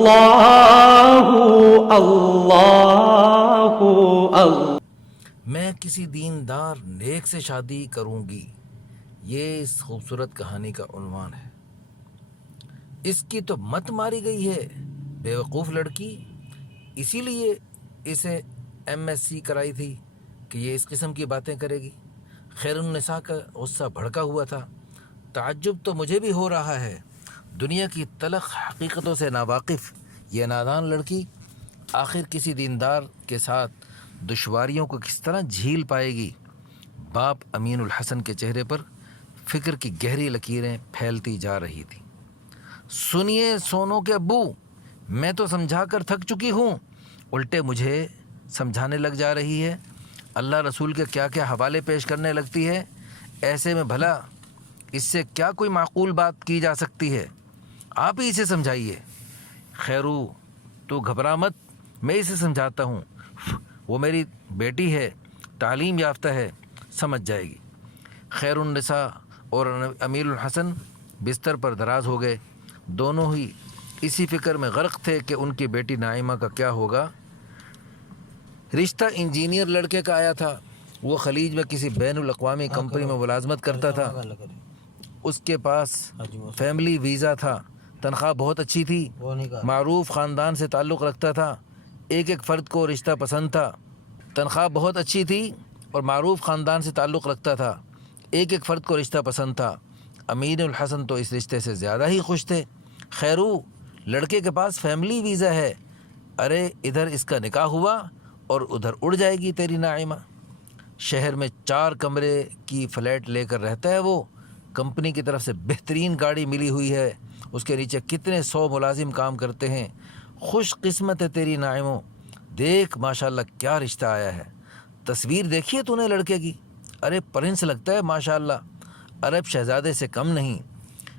اللہ۔ میں کسی دیندار نیک سے شادی کروں گی، یہ اس خوبصورت کہانی کا عنوان ہے۔ اس کی تو مت ماری گئی ہے، بے وقوف لڑکی، اسی لیے اسے MSc کرائی تھی کہ یہ اس قسم کی باتیں کرے گی۔ خیر النساء کا غصہ بھڑکا ہوا تھا۔ تعجب تو مجھے بھی ہو رہا ہے، دنیا کی تلخ حقیقتوں سے ناواقف یہ نادان لڑکی آخر کسی دیندار کے ساتھ دشواریوں کو کس طرح جھیل پائے گی۔ باپ امین الحسن کے چہرے پر فکر کی گہری لکیریں پھیلتی جا رہی تھیں۔ سنیے سونو کے ابو، میں تو سمجھا کر تھک چکی ہوں، الٹے مجھے سمجھانے لگ جا رہی ہے، اللہ رسول کے کیا کیا حوالے پیش کرنے لگتی ہے۔ ایسے میں بھلا اس سے کیا کوئی معقول بات کی جا سکتی ہے؟ آپ ہی اسے سمجھائیے۔ خیرو تو گھبرا مت، میں اسے سمجھاتا ہوں، وہ میری بیٹی ہے، تعلیم یافتہ ہے، سمجھ جائے گی۔ خیر النساء اور امیر الحسن بستر پر دراز ہو گئے، دونوں ہی اسی فکر میں غرق تھے کہ ان کی بیٹی نائمہ کا کیا ہوگا۔ رشتہ انجینئر لڑکے کا آیا تھا، وہ خلیج میں کسی بین الاقوامی کمپنی میں ملازمت کرتا تھا، اس کے پاس فیملی ویزا تھا، تنخواہ بہت اچھی تھی، معروف خاندان سے تعلق رکھتا تھا، ایک ایک فرد کو رشتہ پسند تھا، تنخواہ بہت اچھی تھی اور معروف خاندان سے تعلق رکھتا تھا، ایک ایک فرد کو رشتہ پسند تھا۔ امین الحسن تو اس رشتے سے زیادہ ہی خوش تھے۔ خیرو لڑکے کے پاس فیملی ویزا ہے، ارے ادھر اس کا نکاح ہوا اور ادھر اڑ جائے گی تیری نائمہ۔ شہر میں 4 کمرے کی فلیٹ لے کر رہتا ہے وہ، کمپنی کی طرف سے بہترین گاڑی ملی ہوئی ہے، اس کے نیچے کتنے 100 ملازم کام کرتے ہیں۔ خوش قسمت ہے تیری نائمو، دیکھ ماشاءاللہ کیا رشتہ آیا ہے۔ تصویر دیکھی ہے تو نے لڑکے کی؟ ارے پرنس لگتا ہے ماشاءاللہ، عرب شہزادے سے کم نہیں۔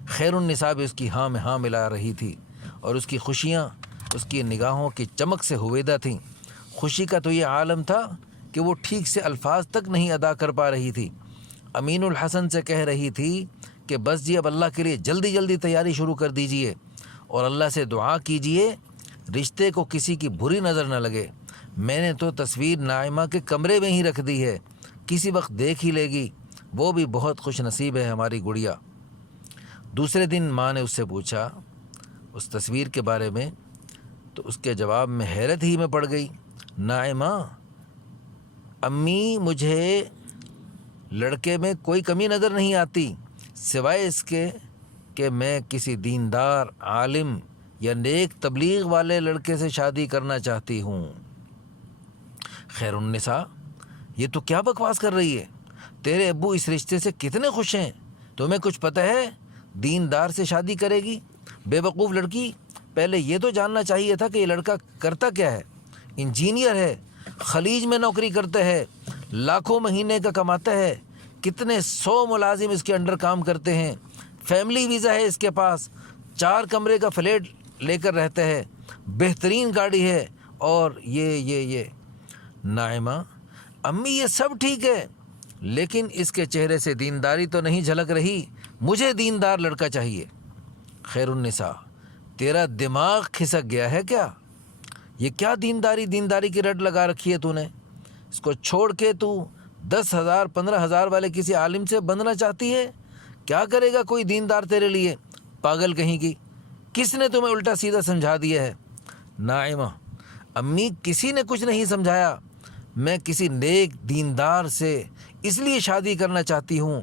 خیر النساء بھی اس کی ہاں میں ہاں ملا رہی تھی اور اس کی خوشیاں اس کی نگاہوں کی چمک سے ہویدہ تھیں۔ خوشی کا تو یہ عالم تھا کہ وہ ٹھیک سے الفاظ تک نہیں ادا کر پا رہی تھی۔ امین الحسن سے کہہ رہی تھی کہ بس جی اب اللہ کے لیے جلدی جلدی تیاری شروع کر دیجئے اور اللہ سے دعا کیجئے رشتے کو کسی کی بری نظر نہ لگے۔ میں نے تو تصویر نائمہ کے کمرے میں ہی رکھ دی ہے، کسی وقت دیکھ ہی لے گی، وہ بھی بہت خوش نصیب ہے ہماری گڑیا۔ دوسرے دن ماں نے اس سے پوچھا اس تصویر کے بارے میں، تو اس کے جواب میں حیرت ہی میں پڑ گئی۔ نائمہ، امی مجھے لڑکے میں کوئی کمی نظر نہیں آتی سوائے اس کے کہ میں کسی دیندار عالم یا نیک تبلیغ والے لڑکے سے شادی کرنا چاہتی ہوں۔ خیر النساء، یہ تو کیا بکواس کر رہی ہے؟ تیرے ابو اس رشتے سے کتنے خوش ہیں، تمہیں کچھ پتہ ہے؟ دیندار سے شادی کرے گی؟ بے وقوف لڑکی، پہلے یہ تو جاننا چاہیے تھا کہ یہ لڑکا کرتا کیا ہے۔ انجینئر ہے، خلیج میں نوکری کرتا ہے، لاکھوں مہینے کا کماتا ہے، کتنے 100 ملازم اس کے انڈر کام کرتے ہیں، فیملی ویزا ہے اس کے پاس، 4 کمرے کا فلیٹ لے کر رہتا ہے، بہترین گاڑی ہے، اور یہ نائمہ، امی یہ سب ٹھیک ہے لیکن اس کے چہرے سے دینداری تو نہیں جھلک رہی، مجھے دیندار لڑکا چاہیے۔ خیر النساء، تیرا دماغ کھسک گیا ہے کیا؟ یہ کیا دینداری کی رٹ لگا رکھی ہے تو نے؟ اس کو چھوڑ کے تو 10,000 15,000 والے کسی عالم سے بندھنا چاہتی ہے؟ کیا کرے گا کوئی دیندار تیرے لیے؟ پاگل کہیں کی، کس نے تمہیں الٹا سیدھا سمجھا دیا ہے؟ نائمہ، امی کسی نے کچھ نہیں سمجھایا، میں کسی نیک دیندار سے اس لیے شادی کرنا چاہتی ہوں،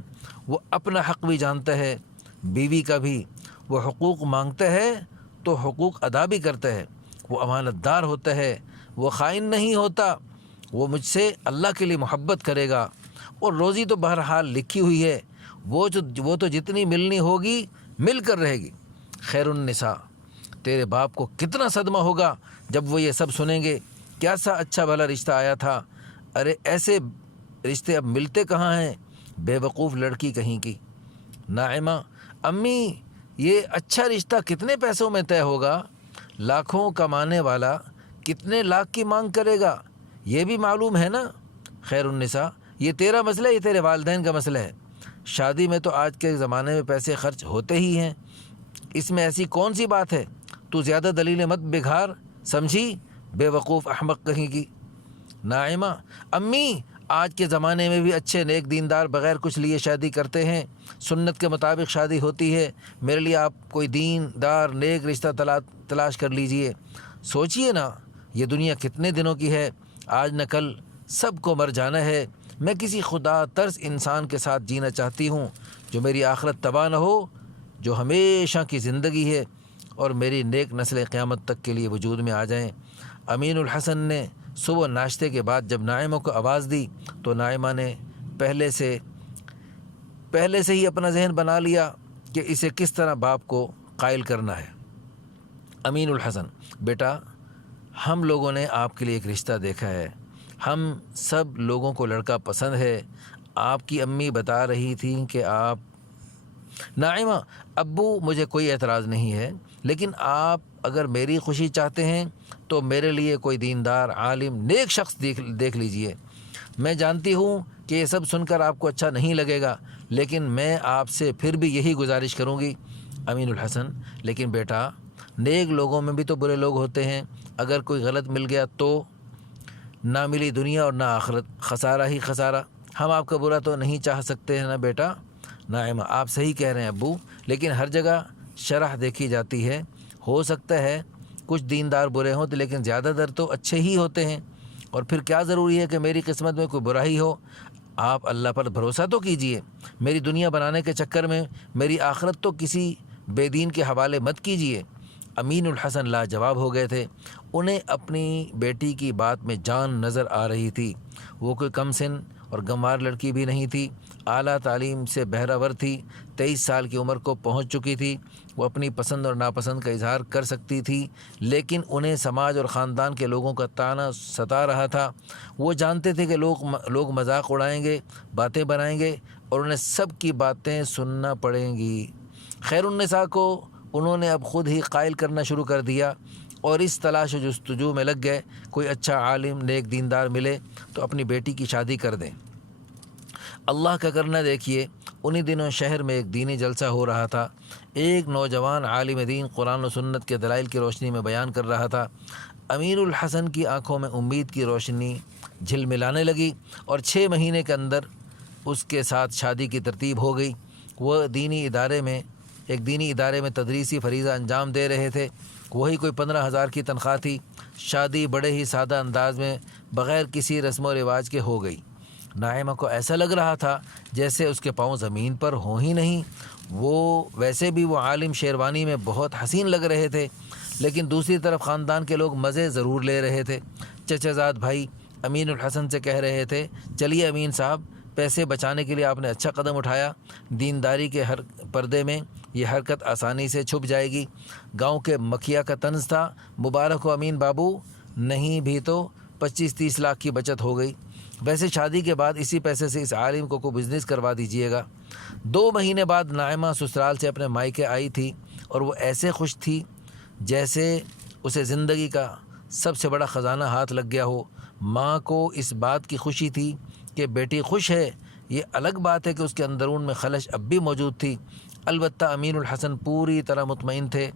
وہ اپنا حق بھی جانتا ہے، بیوی کا بھی، وہ حقوق مانگتا ہے تو حقوق ادا بھی کرتا ہے، وہ امانت دار ہوتا ہے، وہ خائن نہیں ہوتا، وہ مجھ سے اللہ کے لیے محبت کرے گا، اور روزی تو بہرحال لکھی ہوئی ہے، وہ تو جتنی ملنی ہوگی مل کر رہے گی۔ خیر النساء، تیرے باپ کو کتنا صدمہ ہوگا جب وہ یہ سب سنیں گے، کیسا اچھا بھلا رشتہ آیا تھا، ارے ایسے رشتے اب ملتے کہاں ہیں، بے وقوف لڑکی کہیں کی۔ نائمہ، امی یہ اچھا رشتہ کتنے پیسوں میں طے ہوگا؟ لاکھوں کمانے والا کتنے لاکھ کی مانگ کرے گا، یہ بھی معلوم ہے نا۔ خیر النساء، یہ تیرا مسئلہ ہے، یہ تیرے والدین کا مسئلہ ہے، شادی میں تو آج کے زمانے میں پیسے خرچ ہوتے ہی ہیں، اس میں ایسی کون سی بات ہے؟ تو زیادہ دلیلیں مت بگھار، سمجھی بے وقوف احمق کہیں کی۔ ناعمہ: امی، آج کے زمانے میں بھی اچھے نیک دیندار بغیر کچھ لیے شادی کرتے ہیں، سنت کے مطابق شادی ہوتی ہے، میرے لیے آپ کوئی دیندار نیک رشتہ تلاش کر لیجئے۔ سوچئے نا، یہ دنیا کتنے دنوں کی ہے، آج نہ کل سب کو مر جانا ہے۔ میں کسی خدا ترس انسان کے ساتھ جینا چاہتی ہوں جو میری آخرت تباہ نہ ہو، جو ہمیشہ کی زندگی ہے، اور میری نیک نسلیں قیامت تک کے لیے وجود میں آ جائیں۔ امین الحسن نے صبح ناشتے کے بعد جب ناعمہ کو آواز دی تو ناعمہ نے پہلے سے ہی اپنا ذہن بنا لیا کہ اسے کس طرح باپ کو قائل کرنا ہے۔ امین الحسن: بیٹا، ہم لوگوں نے آپ کے لیے ایک رشتہ دیکھا ہے، ہم سب لوگوں کو لڑکا پسند ہے۔ آپ کی امی بتا رہی تھیں کہ آپ… ناعمہ: ابو، مجھے کوئی اعتراض نہیں ہے، لیکن آپ اگر میری خوشی چاہتے ہیں تو میرے لیے کوئی دیندار عالم نیک شخص دیکھ لیجئے۔ میں جانتی ہوں کہ یہ سب سن کر آپ کو اچھا نہیں لگے گا، لیکن میں آپ سے پھر بھی یہی گزارش کروں گی۔ امین الحسن: لیکن بیٹا، نیک لوگوں میں بھی تو برے لوگ ہوتے ہیں، اگر کوئی غلط مل گیا تو نہ ملی دنیا اور نہ آخرت، خسارہ ہی خسارہ۔ ہم آپ کا برا تو نہیں چاہ سکتے ہیں نا بیٹا۔ ناعمہ: آپ صحیح کہہ رہے ہیں ابو، لیکن ہر جگہ شرح دیکھی جاتی ہے، ہو سکتا ہے کچھ دیندار برے ہوں لیکن زیادہ تر تو اچھے ہی ہوتے ہیں، اور پھر کیا ضروری ہے کہ میری قسمت میں کوئی برائی ہو۔ آپ اللہ پر بھروسہ تو کیجئے، میری دنیا بنانے کے چکر میں میری آخرت تو کسی بے دین کے حوالے مت کیجئے۔ امین الحسن لاجواب ہو گئے تھے، انہیں اپنی بیٹی کی بات میں جان نظر آ رہی تھی۔ وہ کوئی کم سن اور گنوار لڑکی بھی نہیں تھی، اعلیٰ تعلیم سے بہرہ تھی، 23 سال کی عمر کو پہنچ چکی تھی، وہ اپنی پسند اور ناپسند کا اظہار کر سکتی تھی، لیکن انہیں سماج اور خاندان کے لوگوں کا طعنہ ستا رہا تھا۔ وہ جانتے تھے کہ لوگ مذاق اڑائیں گے، باتیں بنائیں گے، اور انہیں سب کی باتیں سننا پڑیں گی۔ خیر النساء کو انہوں نے اب خود ہی قائل کرنا شروع کر دیا اور اس تلاش و جستجو میں لگ گئے، کوئی اچھا عالم نیک دیندار ملے تو اپنی بیٹی کی شادی کر دیں۔ اللہ کا کرنا دیکھیے، انہی دنوں شہر میں ایک دینی جلسہ ہو رہا تھا۔ ایک نوجوان عالم دین قرآن و سنت کے دلائل کی روشنی میں بیان کر رہا تھا۔ امین الحسن کی آنکھوں میں امید کی روشنی جھلملانے لگی، اور 6 مہینے کے اندر اس کے ساتھ شادی کی ترتیب ہو گئی۔ وہ ایک دینی ادارے میں تدریسی فریضہ انجام دے رہے تھے، وہی کوئی 15,000 کی تنخواہ تھی۔ شادی بڑے ہی سادہ انداز میں بغیر کسی رسم و رواج کے ہو گئی۔ ناعمہ کو ایسا لگ رہا تھا جیسے اس کے پاؤں زمین پر ہوں ہی نہیں۔ ویسے بھی وہ عالم شیروانی میں بہت حسین لگ رہے تھے، لیکن دوسری طرف خاندان کے لوگ مزے ضرور لے رہے تھے۔ چچا زاد بھائی امین الحسن سے کہہ رہے تھے، چلیے امین صاحب، پیسے بچانے کے لیے آپ نے اچھا قدم اٹھایا، دینداری کے ہر پردے میں یہ حرکت آسانی سے چھپ جائے گی۔ گاؤں کے مکھیا کا طنز تھا، مبارک ہو امین بابو، نہیں بھی تو 25-30 لاکھ کی بچت ہو گئی۔ ویسے شادی کے بعد اسی پیسے سے اس عالم کو کوئی بزنس کروا دیجئے گا۔ 2 مہینے بعد ناعمہ سسرال سے اپنے مائکے آئی تھی، اور وہ ایسے خوش تھی جیسے اسے زندگی کا سب سے بڑا خزانہ ہاتھ لگ گیا ہو۔ ماں کو اس بات کی خوشی تھی کہ بیٹی خوش ہے، یہ الگ بات ہے کہ اس کے اندرون میں خلش اب بھی موجود تھی۔ البتہ امین الحسن پوری طرح مطمئن تھے۔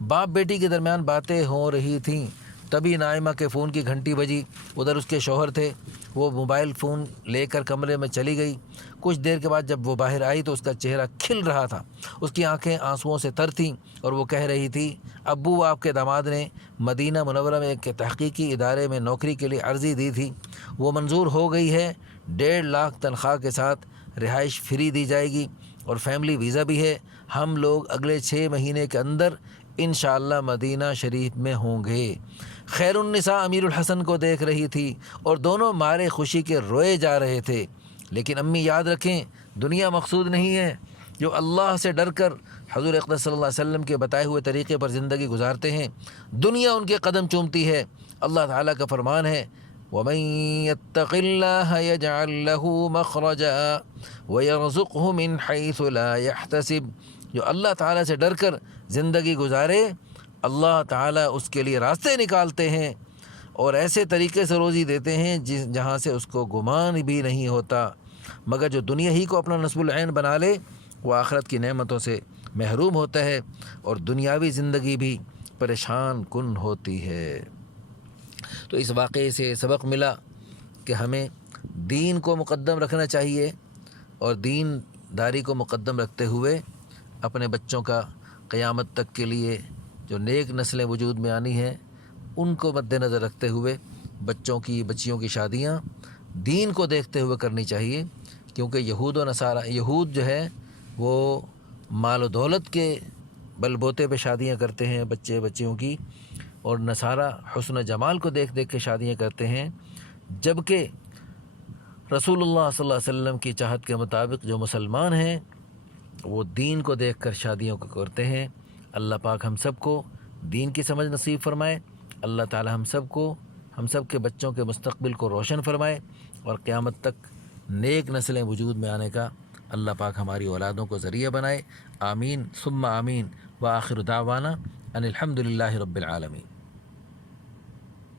باپ بیٹی کے درمیان باتیں ہو رہی تھیں، تبھی ناعمہ کے فون کی گھنٹی بجی۔ ادھر اس کے شوہر تھے، وہ موبائل فون لے کر کمرے میں چلی گئی۔ کچھ دیر کے بعد جب وہ باہر آئی تو اس کا چہرہ کھل رہا تھا، اس کی آنکھیں آنسوؤں سے تر تھیں، اور وہ کہہ رہی تھی، ابو، آپ کے داماد نے مدینہ منورہ میں ایک تحقیقی ادارے میں نوکری کے لیے عرضی دی تھی، وہ منظور ہو گئی ہے۔ 1.5 لاکھ تنخواہ کے ساتھ رہائش فری دی جائے گی، اور فیملی ویزا بھی ہے۔ ہم لوگ اگلے 6 مہینے کے اندر انشاءاللہ مدینہ شریف میں ہوں گے۔ خیر النساء امیر الحسن کو دیکھ رہی تھی، اور دونوں مارے خوشی کے روئے جا رہے تھے۔ لیکن امی یاد رکھیں، دنیا مقصود نہیں ہے۔ جو اللہ سے ڈر کر حضور اقدس صلی اللہ علیہ وسلم کے بتائے ہوئے طریقے پر زندگی گزارتے ہیں، دنیا ان کے قدم چومتی ہے۔ اللہ تعالیٰ کا فرمان ہے، وَمَن يَتَّقِ اللَّهَ يَجْعَل لَّهُ مَخْرَجًا وَيَرْزُقْهُ مِنْ حَيْثُ لَا يَحْتَسِبُ۔ جو اللہ تعالیٰ سے ڈر کر زندگی گزارے، اللہ تعالیٰ اس کے لیے راستے نکالتے ہیں، اور ایسے طریقے سے روزی دیتے ہیں جہاں سے اس کو گمان بھی نہیں ہوتا۔ مگر جو دنیا ہی کو اپنا نصب العین بنا لے، وہ آخرت کی نعمتوں سے محروم ہوتا ہے، اور دنیاوی زندگی بھی پریشان کن ہوتی ہے۔ تو اس واقعے سے سبق ملا کہ ہمیں دین کو مقدم رکھنا چاہیے، اور دین داری کو مقدم رکھتے ہوئے اپنے بچوں کا قیامت تک کے لیے جو نیک نسلیں وجود میں آنی ہیں ان کو مد نظر رکھتے ہوئے بچیوں کی شادیاں دین کو دیکھتے ہوئے کرنی چاہیے، کیونکہ یہود جو ہے وہ مال و دولت کے بل بوتے پہ شادیاں کرتے ہیں بچیوں کی، اور نصارہ حسن و جمال کو دیکھ کے شادیاں کرتے ہیں، جبکہ رسول اللہ صلی اللہ علیہ وسلم کی چاہت کے مطابق جو مسلمان ہیں وہ دین کو دیکھ کر شادیوں کو کرتے ہیں۔ اللہ پاک ہم سب کو دین کی سمجھ نصیب فرمائے، اللہ تعالی ہم سب کے بچوں کے مستقبل کو روشن فرمائے، اور قیامت تک نیک نسلیں وجود میں آنے کا اللہ پاک ہماری اولادوں کو ذریعہ بنائے۔ آمین ثم آمین، وآخر دعوانا ان الحمد للہ رب العالمین۔